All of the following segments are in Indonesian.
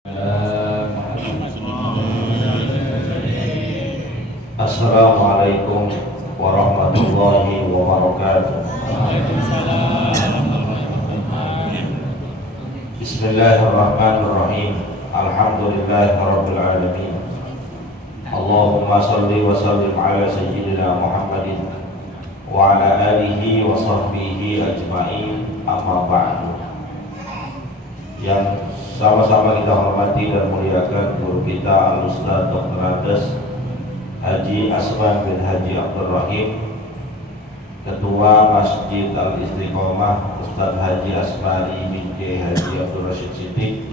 Assalamualaikum warahmatullahi wabarakatuh. Bismillahirrahmanirrahim. Alhamdulillahirabbil alamin. Allahumma shalli wa sallim ala sayyidina Muhammadin wa ala alihi wa sahbihi ajma'in. Amma ba'du. Yang sama-sama kita hormati dan muliakan guru kita Al-Ustaz Dr. Andes Haji Asman bin Haji Abdul Rahim, Ketua Masjid Al-Istiqomah Ustaz Haji Asmani bin Haji Abdul Rashid Siddiq,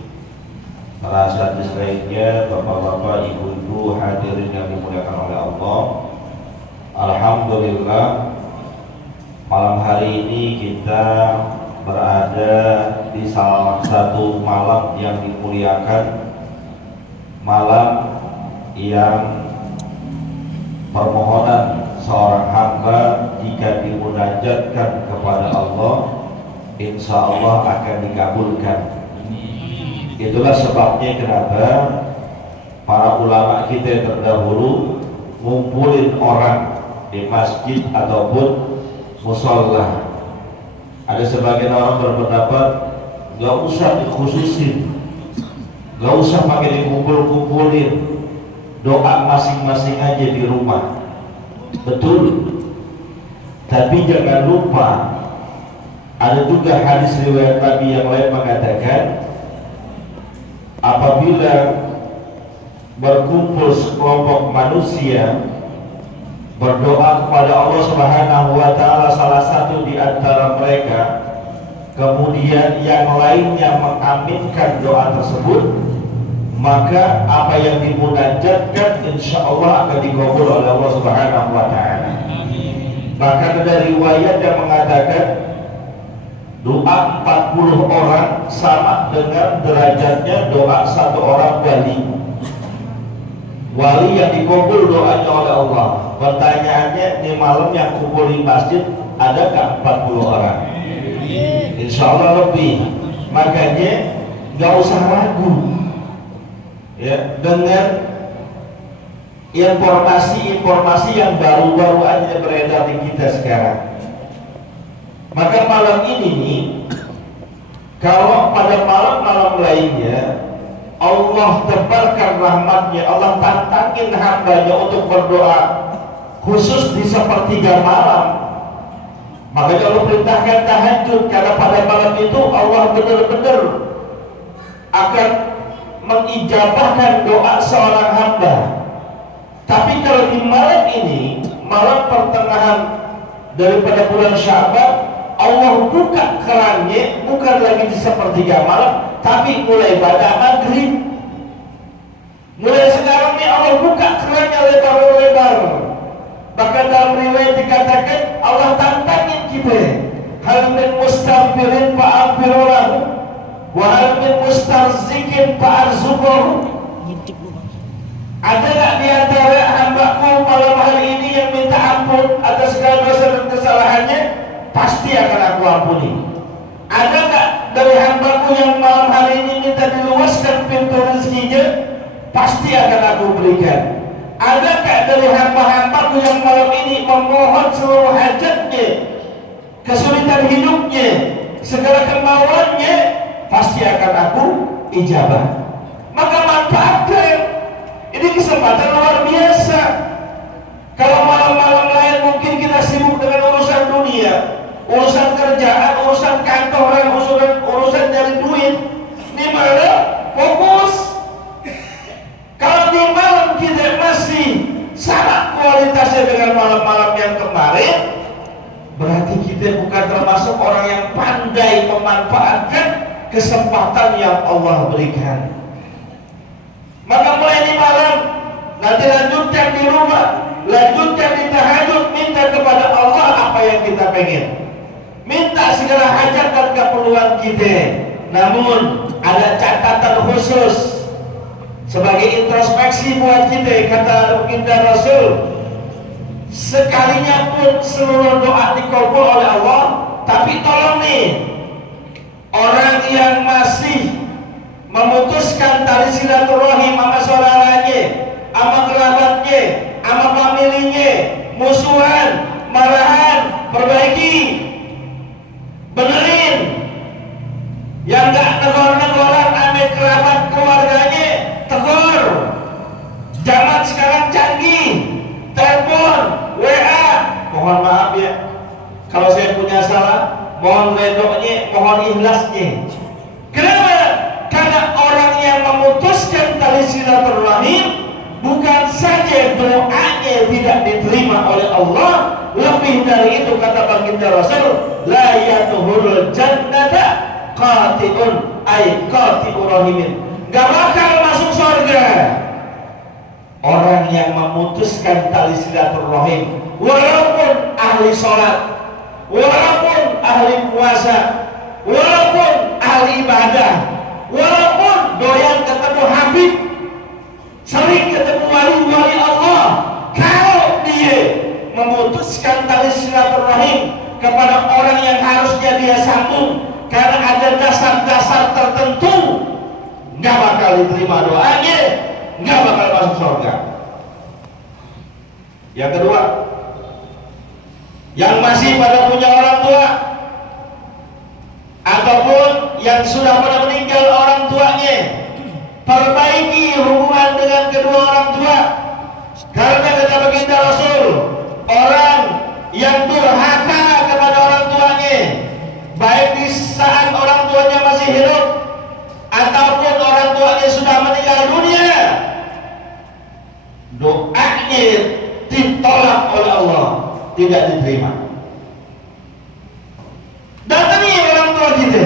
para sadis lainnya, bapak-bapak, ibu-ibu, hadirin yang dimuliakan oleh Allah. Alhamdulillah, malam hari ini kita berada di salah satu malam yang dimuliakan, malam yang permohonan seorang hamba jika dimunajatkan kepada Allah, insya Allah akan dikabulkan. Itulah sebabnya kenapa para ulama kita terdahulu ngumpulin orang di masjid ataupun musola. Ada sebagian orang berpendapat gak usah dikhususin, gak usah pakai dikumpul-kumpulin, doa masing-masing aja di rumah. Betul, tapi jangan lupa ada juga hadis riwayat Nabi yang lain mengatakan, apabila berkumpul sekelompok manusia berdoa kepada Allah Subhanahu wa Ta'ala, salah satu di antara mereka, kemudian yang lainnya mengaminkan doa tersebut, maka apa yang dimunajatkan insya Allah akan dikabul oleh Allah Subhanahu wa Ta'ala. Bahkan ada riwayat yang mengatakan doa 40 orang sama dengan derajatnya doa satu orang wali yang dikabul doanya oleh Allah. Pertanyaannya, di malam yang kumpul di masjid adakah 40 orang? Insya Allah lebih. Makanya gak usah ragu ya dengan informasi-informasi yang baru-baru aja beredar di kita sekarang. Maka malam ini nih, kalau pada malam-malam lainnya Allah tebarkan rahmatnya, Allah tantangin hambanya untuk berdoa khusus di sepertiga malam. Makanya Allah perintahkan tahajud, karena pada malam itu Allah benar-benar akan mengijabahkan doa seorang hamba. Tapi kalau di malam ini, malam pertengahan daripada bulan Sya'ban, Allah buka kerannya bukan lagi di sepertiga malam, tapi mulai pada maghrib. Mulai sekarang ini Allah buka kerannya lebar-lebar. Bahkan dalam riwayat dikatakan Allah tantangin kita, hal min mustaghfirin fa'aghfiru lahu wa hal min mustarzikin fa'arzuqhu. Ada tak di antara hambaku malam hari ini yang minta ampun atas segala dosa dan kesalahannya? Pasti akan aku ampuni. Ada tak dari hambaku yang malam hari ini minta diluaskan pintu rezekinya? Pasti akan aku berikan. Adakah dari hamba-hambaku yang malam ini memohon seluruh hajatnya, kesulitan hidupnya, segala kemauannya? Pasti akan aku ijabah. Maka manfaatkan. Ini kesempatan luar biasa. Kalau malam-malam lain mungkin kita sibuk dengan urusan dunia, urusan kerjaan, urusan kantoran, urusan nyari duit. Ini malam fokus. Kalau di malam kita masih sama kualitasnya dengan malam-malam yang kemarin, berarti kita bukan termasuk orang yang pandai memanfaatkan kesempatan yang Allah berikan. Maka mulai di malam, nanti lanjutkan di rumah, lanjutkan di tahajud, minta kepada Allah apa yang kita pengen. Minta segala hajat dan keperluan kita. Namun ada catatan khusus sebagai introspeksi buat kita, kata baginda Rasul, sekalinya pun seluruh doa dikabul oleh Allah, tapi tolong nih, orang yang masih memutuskan tali silaturahim sama saudaranya, sama kerabatnya, sama familinya, musuhan, marahan, perbaiki, benerin. Yang gak negor-negoran sama kerabat keluarganya, tegur. Zaman sekarang canggih, telepon, WA. Mohon maaf ya, kalau saya punya salah, mohon redonya, mohon ikhlasnya. Kenapa? Karena orang yang memutuskan tali silaturahim, bukan saja doanya tidak diterima oleh Allah, lebih dari itu kata baginda Rasul, la yadkhulul jannata qati'un ay qati'ur rahimin. Gak bakal masuk surga orang yang memutuskan tali silaturahim, walaupun ahli sholat, walaupun ahli puasa, walaupun ahli ibadah, walaupun doyan ketemu Habib, sering ketemu wali-wali Allah, kalau dia memutuskan tali silaturahim kepada orang yang harusnya dia sambung karena ada dasar-dasar tertentu, nggak bakal diterima doanya, nggak bakal masuk surga. Yang kedua, yang masih pada punya orang tua ataupun yang sudah pada meninggal orang tuanya, perbaiki hubungan dengan kedua orang tua. Karena kata baginda Rasul, orang yang durhaka kepada orang tuanya, baik di saat orang tuanya masih hidup ataupun orang tuanya sudah meninggal dunia, doanya ditolak oleh Allah, tidak diterima. Datangi orang tua kita.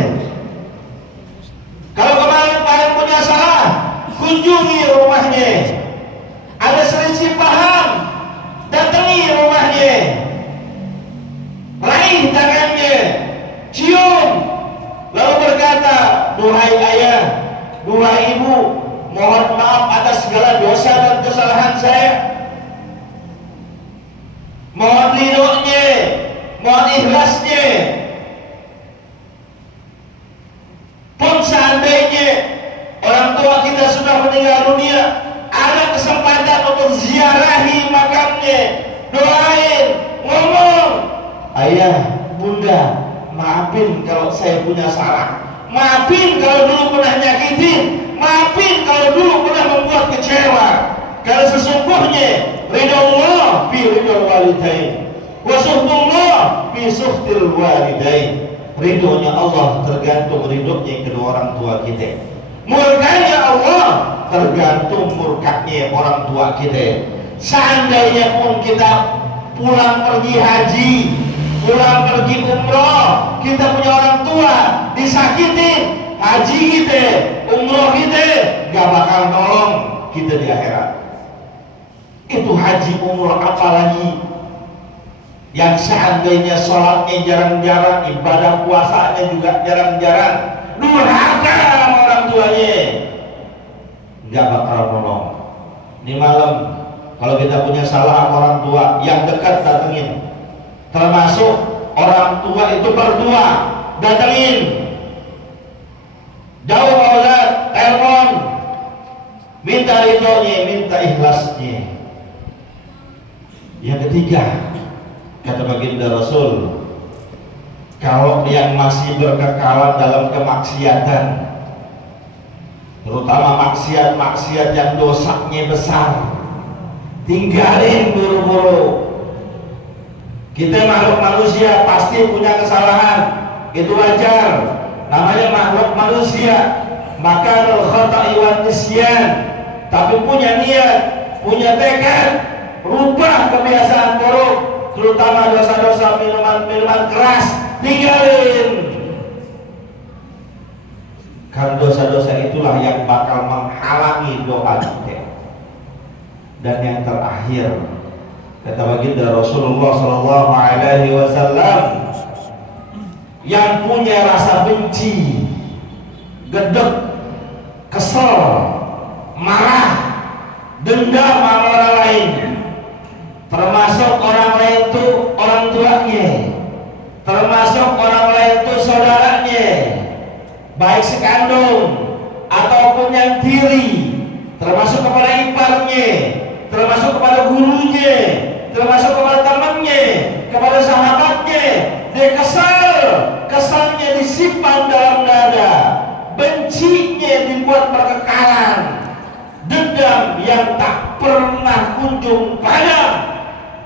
Kalau kemarin punya salah, kunjungi rumahnya. Ada selisih paham, datangi rumahnya. Raih tangannya, cium, lalu berkata, duhai ayah, duhai ibu, mohon maaf atas segala dosa dan kesalahan saya. Mohon ridhonya, mohon ikhlasnya. Pun seandainya orang tua kita sudah meninggal dunia, ada kesempatan untuk ziarahi makamnya, doain, ngomong, ayah, bunda, maafin kalau saya punya salah, maafin kalau dulu pernah nyakitin, maafin kalau dulu pernah membuat kecewa. Karena sesungguhnya ridho Allah fi ridho walidain, wa suhtullah fi suhtil walidain. Ridhonya Allah tergantung ridhonya kedua orang tua kita. Murkanya Allah tergantung murkanya orang tua kita. Seandainya pun kita pulang pergi haji, pulang pergi umroh, kita punya orang tua disakitin, haji kita, umroh kita gak bakal nolong kita di akhirat. Itu haji umroh apalagi yang seandainya sholatnya jarang-jarang, ibadah puasanya juga jarang-jarang, durhaka sama orang tuanya, nggak bakal nolong. Ini malam kalau kita punya salah sama orang tua, yang dekat datengin. Termasuk orang tua itu berdua, datengin. Jauh Pak Ustaz, telepon, minta ridhonya, minta ikhlasnya. Yang ketiga, kata baginda Rasul, kalau yang masih berkekalan dalam kemaksiatan, terutama maksiat-maksiat yang dosanya besar, tinggalin buru-buru. Kita makhluk manusia pasti punya kesalahan, itu wajar, namanya makhluk manusia. Maka al-khata'i wan nisyan, tapi punya niat, punya tekad, rubah kebiasaan buruk, terutama dosa-dosa minuman keras, tinggalin. Karena dosa-dosa itulah yang bakal menghalangi doa kita. Dan yang terakhir, kata baginda Rasulullah SAW, yang punya rasa benci, gedek, kesel, marah, dendam sama orang lain, termasuk orang lain itu orang tuanya, termasuk orang lain itu saudaranya, baik sekandung atau ataupun yang tiri, termasuk kepada iparnya, termasuk kepada gurunya, termasuk kepada temannya, kepada sahabatnya. Dia kesal, kesalnya disimpan dalam dada, bencinya dibuat berkekalan, dendam yang tak pernah kunjung padam,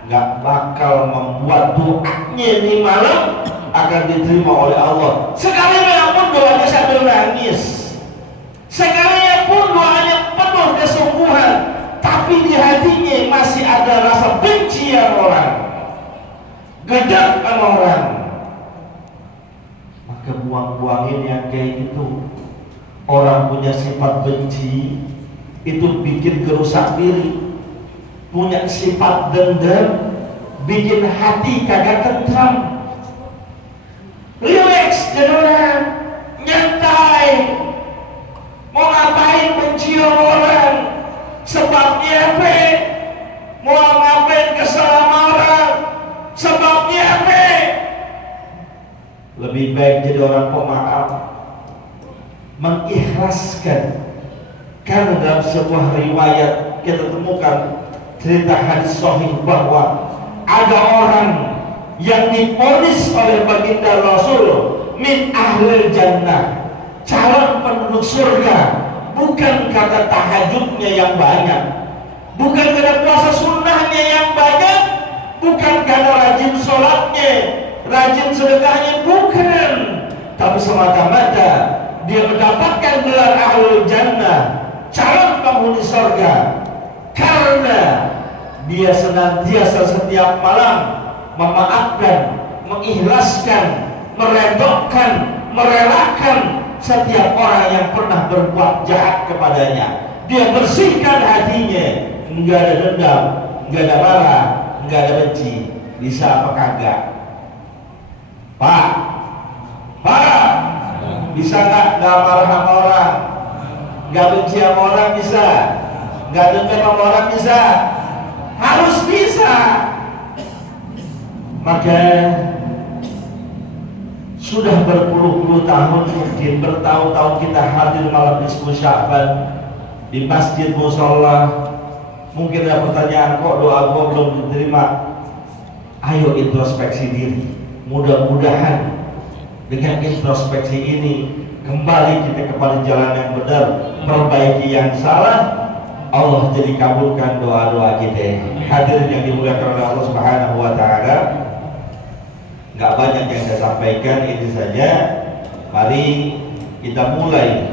gak bakal membuat doanya di malam akan diterima oleh Allah. Sekalinya pun doanya sambil nangis, sekalinya pun doanya penuh kesungguhan, tapi di hatinya masih ada rasa benci sama orang, gedek sama orang. Maka buang-buangin yang kayak gitu. Orang punya sifat benci itu bikin gerusak diri, punya sifat dendam bikin hati kagak tentram. Relax jadi orang, nyantai. Mau ngapain benci orang? Sebabnya apa? Mau ngapain kesal sama orang? Sebabnya apa? Lebih baik jadi orang pemaaf, mengikhlaskan. Karena dalam sebuah riwayat kita temukan cerita hadis sahih bahwa ada orang yang divonis oleh baginda Rasul min ahlil jannah, calon penduduk surga, bukan karena tahajudnya yang banyak, bukan karena puasa sunnahnya yang banyak, bukan karena rajin sholatnya, rajin sedekahnya, bukan, tapi semata-mata dia mendapatkan gelar ahlul jannah, calon penghuni surga, karena dia senantiasa setiap malam memaafkan, mengikhlaskan, meredokkan, merelakan setiap orang yang pernah berbuat jahat kepadanya. Dia bersihkan hatinya, enggak ada dendam, enggak ada marah, enggak ada benci. Bisa apa kagak? Pak, bisa nggak marah sama orang, nggak benci sama orang bisa, nggak dendam sama orang bisa, harus bisa. Maka sudah berpuluh-puluh tahun, mungkin bertahun-tahun kita hadir malam nisfu Sya'ban di masjid musholla. Mungkin ada pertanyaan, kok doa gua belum diterima? Ayo introspeksi diri. Mudah-mudahan dengan introspeksi ini kembali kita kepada jalan yang benar, perbaiki yang salah, Allah jadi kabulkan doa-doa kita. Hadirin yang dimuliakan oleh Allah Subhanahu wa taala, nggak banyak yang saya sampaikan, ini saja. Mari kita mulai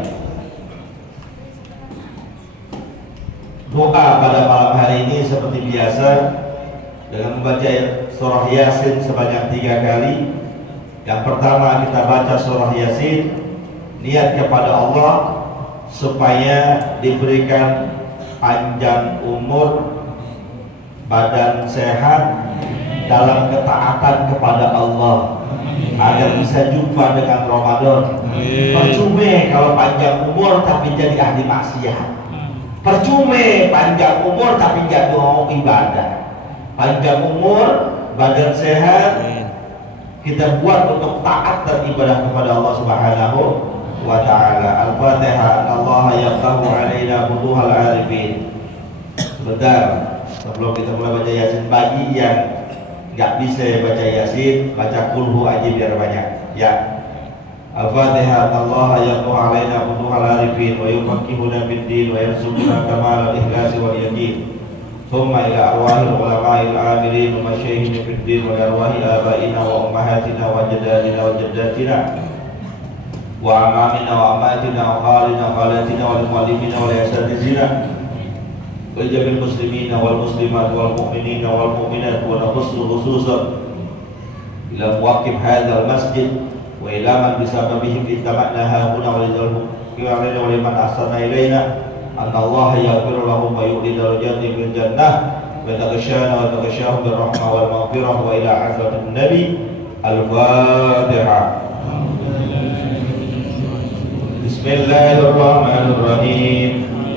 doa pada malam hari ini seperti biasa dengan membaca surah Yasin sebanyak 3 kali. Yang pertama kita baca surah Yasin, niat kepada Allah supaya diberikan panjang umur, badan sehat, dalam ketaatan kepada Allah, agar bisa jumpa dengan Ramadan. Percuma kalau panjang umur tapi jadi ahli maksiat, percuma panjang umur tapi jadi mau ibadah. Panjang umur, badan sehat, kita buat untuk taat dan ibadah kepada Allah Subhanahu wa ta'ala. Al-Fatihah. Allah yaqtahu alaina buduhal arifin. Sebentar sebelum kita mulai baca Yasin, bagi yang nggak bisa baca Yasin, baca kulhu aja biar banyak ya. Al-Fatihah. Allah yaqtahu alaina buduhal arifin wa yufaqqihuna fid din wa yarzuquna kamal al-ikhlasi wal yaqin. ثم إلى أرواح العلماء العاملين ومشايخنا في الدين وأرواح آبائنا وأمهاتنا وجداتنا وجداتنا وأعمامنا وأماتنا وخالنا وخالاتنا والمؤلفين والأساتذتنا وجميع المسلمين والمسلمات والمؤمنين والمؤمنات، ونخص خصوصا إلى موقف هذا المسجد وإلى من بسببهم اجتمعنا هنا ولمن أحسن إلينا أن الله يغفر لهم ويؤتي درجاتهم في الجنة ويتغشانا ويتغشاهم بالرحمة والمغفرة وإلى حضرة النبي. الفاتحة. بسم الله الرحمن الرحيم.